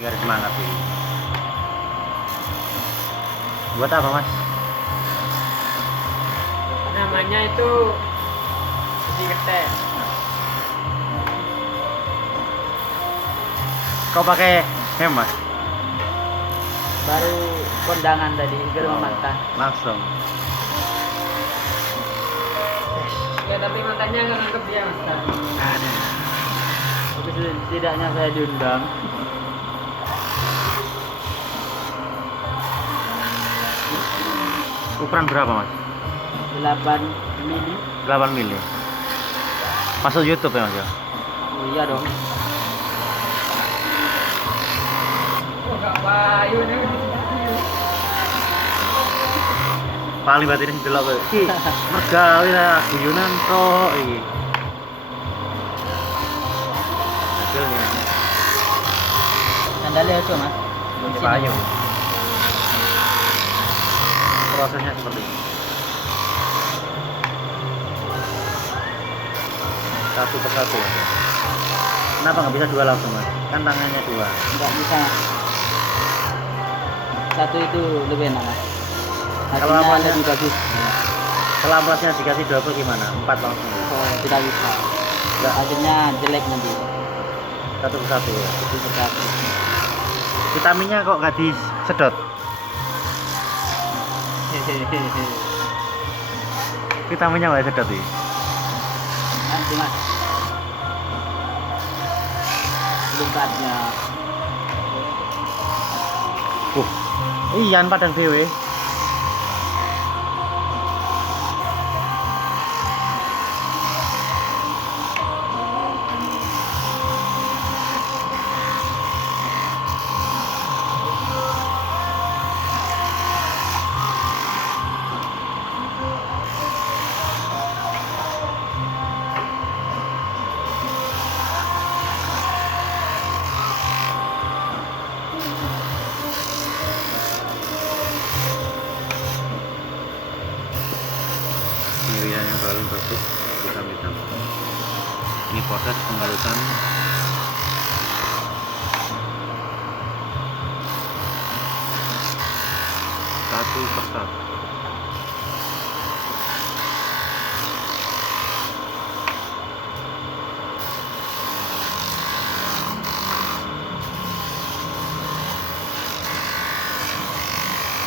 Biar semangat ini. Buat apa mas? Namanya itu besi ketek. Kau pakai helm mas? Baru kondangan tadi ke rumah mantan. Langsung. Ya tapi mantannya nggak nangkep dia mas. Ada. Tapi setidaknya saya diundang. Ukuran berapa mas? 8 mili. 8 mili. Masuk YouTube ya mas ya? Oh iya dong. Oh nggak payu nih. Paling batin delok kowe. Iki mergawe lah guyonan tok iki. Hasilnya Sandalnya itu mas. pakai payung. Prosesnya seperti ini. Satu persatu. Kenapa nggak bisa dua langsung mas? Kan tangannya dua. Nggak bisa. Satu itu lebih enak mas. Kalau Hasilnya amplasnya lebih bagus. Kalau amplasnya dikasih double gimana? 4 langsung. Oh, tidak bisa. Nggak. Hasilnya jelek nanti. Satu persatu ya. Itu persatu. Vitaminnya kok nggak disedot? Hehehe. Vitaminnya nggak disedot sih. Nanti mas. Belum saatnya. Iyan padang dewe. Miriam yang paling bagus hitam-hitam. Ini proses penghalusan satu persatu.